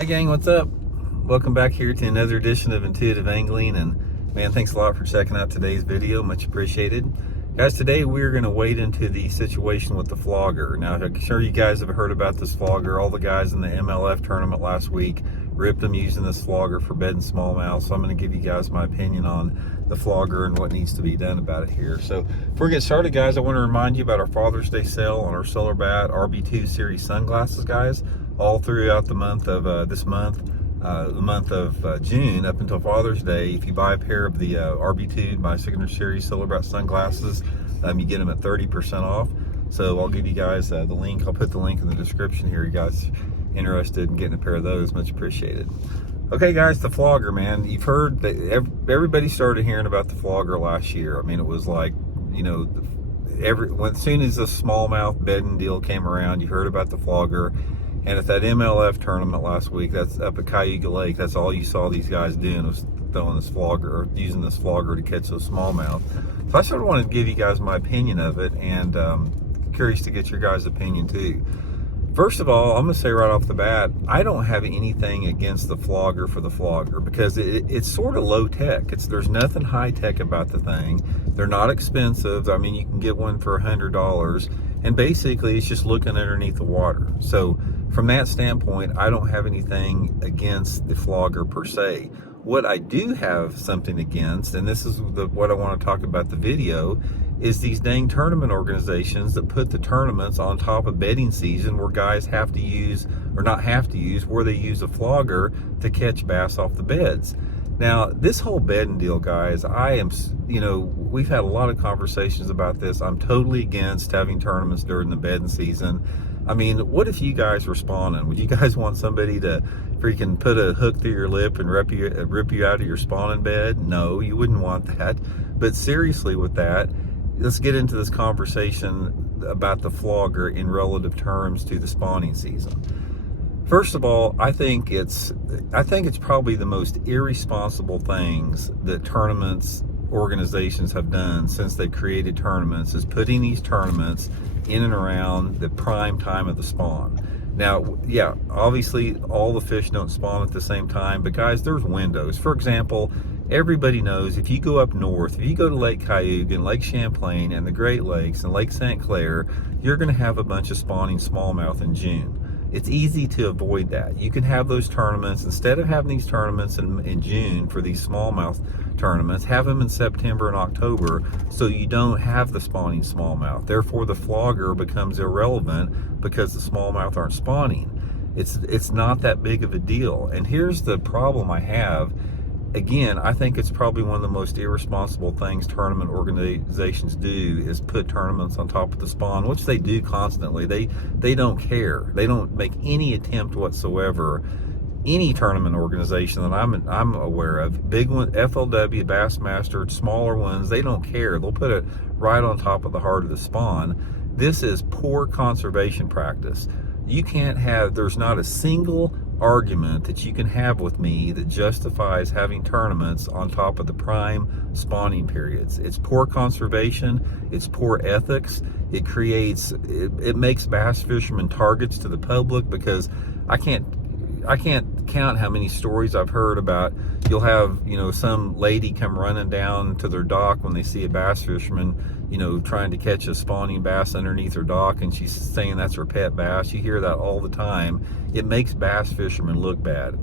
Hey gang, what's up? Welcome back here to another edition of Intuitive Angling, and man, thanks a lot for checking out today's video. Much appreciated. Guys, today we're going to wade into the situation with the Flogger. Now, I'm sure you guys have heard about this Flogger. All the guys in the MLF tournament last week ripped them using this Flogger for bed and smallmouth, so I'm going to give you guys my opinion on the Flogger and what needs to be done about it here. So before we get started, guys, I want to remind you about our Father's Day sale on our Solar Bat RB2 series sunglasses, guys, all throughout the month of the month of June up until Father's Day. If you buy a pair of the RB2 My Signature Series Solar Bat sunglasses, you get them at 30% off. So I'll give you guys the link. I'll put the link in the description here. You guys interested in getting a pair of those, much appreciated. Okay guys, the Flogger, man, you've heard that everybody started hearing about the Flogger last year. I mean, it was like, you know, as soon as the smallmouth bedding deal came around, you heard about the Flogger. And at that MLF tournament last week, that's up at Cayuga Lake, that's all you saw these guys doing was throwing this Flogger, or using this Flogger to catch those smallmouth. So I sort of wanted to give you guys my opinion of it, and curious to get your guys' opinion too. First of all, I'm going to say right off the bat, I don't have anything against the Flogger for the Flogger, because it's sort of low tech. There's nothing high tech about the thing. They're not expensive. I mean, you can get one for $100, and basically it's just looking underneath the water. So from that standpoint, I don't have anything against the Flogger per se. What I do have something against, and this is what I want to talk about the video, is these dang tournament organizations that put the tournaments on top of bedding season, where guys have to use, or not have to use, where they use a Flogger to catch bass off the beds. Now, this whole bedding deal, guys, we've had a lot of conversations about this. I'm totally against having tournaments during the bedding season. I mean, what if you guys were spawning? Would you guys want somebody to freaking put a hook through your lip and rip you out of your spawning bed? No, you wouldn't want that. But seriously with that, let's get into this conversation about the Flogger in relative terms to the spawning season. First of all, I think it's probably the most irresponsible things that tournaments organizations have done since they created tournaments, is putting these tournaments in and around the prime time of the spawn. Now, yeah, obviously all the fish don't spawn at the same time, but guys, there's windows. For example, everybody knows if you go up north, if you go to Lake Cayuga and Lake Champlain and the Great Lakes and Lake St. Clair, you're going to have a bunch of spawning smallmouth in June. It's easy to avoid that. You can have those tournaments, instead of having these tournaments in June for these smallmouth tournaments, have them in September and October, so you don't have the spawning smallmouth. Therefore, the Flogger becomes irrelevant because the smallmouth aren't spawning. It's not that big of a deal. And here's the problem I have. Again, I think it's probably one of the most irresponsible things tournament organizations do, is put tournaments on top of the spawn, which they do constantly. They don't care. They don't make any attempt whatsoever. Any tournament organization that I'm aware of, big one, FLW, Bassmaster, smaller ones, they don't care. They'll put it right on top of the heart of the spawn. This is poor conservation practice. You can't have, there's not a single argument that you can have with me that justifies having tournaments on top of the prime spawning periods. It's poor conservation, it's poor ethics, it makes bass fishermen targets to the public, because I can't count how many stories I've heard about, you'll have, some lady come running down to their dock when they see a bass fisherman, trying to catch a spawning bass underneath her dock, and she's saying that's her pet bass. You hear that all the time. It makes bass fishermen look bad.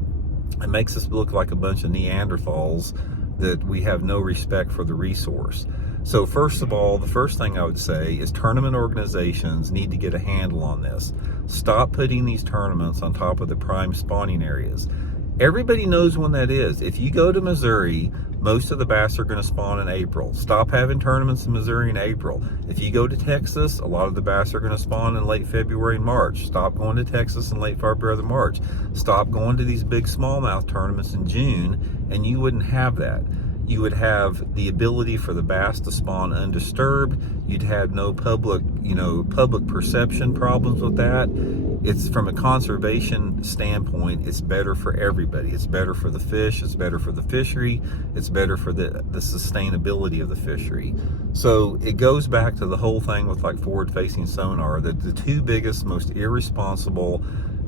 It makes us look like a bunch of Neanderthals, that we have no respect for the resource. So first of all, the first thing I would say is tournament organizations need to get a handle on this. Stop putting these tournaments on top of the prime spawning areas. Everybody knows when that is. If you go to Missouri, most of the bass are going to spawn in April. Stop having tournaments in Missouri in April. If you go to Texas, a lot of the bass are going to spawn in late February and March. Stop going to Texas in late February and March. Stop going to these big smallmouth tournaments in June, and you wouldn't have that. You would have the ability for the bass to spawn undisturbed. You'd have no public perception problems with that. It's, from a conservation standpoint, it's better for everybody. It's better for the fish, it's better for the fishery, it's better for the sustainability of the fishery. So it goes back to the whole thing with like forward-facing sonar, that the two biggest, most irresponsible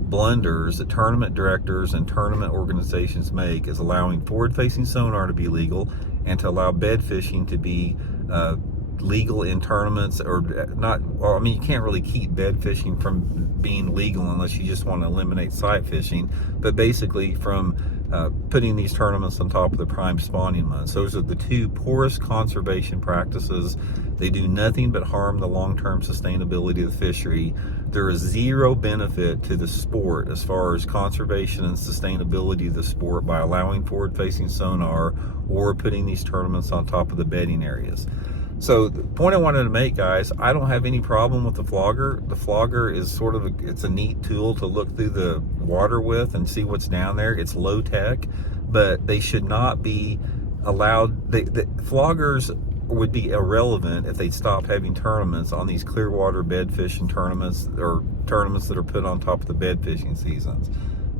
blunders that tournament directors and tournament organizations make is allowing forward-facing sonar to be legal and to allow bed fishing to be legal in tournaments, or not. Well, I mean, you can't really keep bed fishing from being legal unless you just want to eliminate sight fishing, but basically from putting these tournaments on top of the prime spawning months. Those are the two poorest conservation practices. They do nothing but harm the long-term sustainability of the fishery. There is zero benefit to the sport as far as conservation and sustainability of the sport by allowing forward-facing sonar or putting these tournaments on top of the bedding areas. So the point I wanted to make, guys, I don't have any problem with the Flogger. The Flogger is sort of it's a neat tool to look through the water with and see what's down there. It's low tech, but they should not be allowed. The Floggers would be irrelevant if they'd stop having tournaments on these clear water bed fishing tournaments, or tournaments that are put on top of the bed fishing seasons.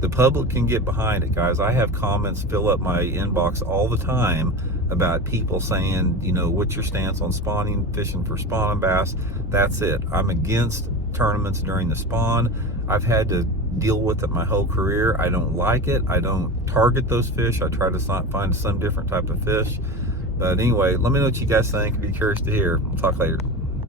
The public can get behind it, guys. I have comments fill up my inbox all the time about people saying, you know, what's your stance on spawning, fishing for spawning bass? That's it. I'm against tournaments during the spawn. I've had to deal with it my whole career. I don't like it. I don't target those fish. I try to find some different type of fish. But anyway, let me know what you guys think. I'd be curious to hear. We'll talk later.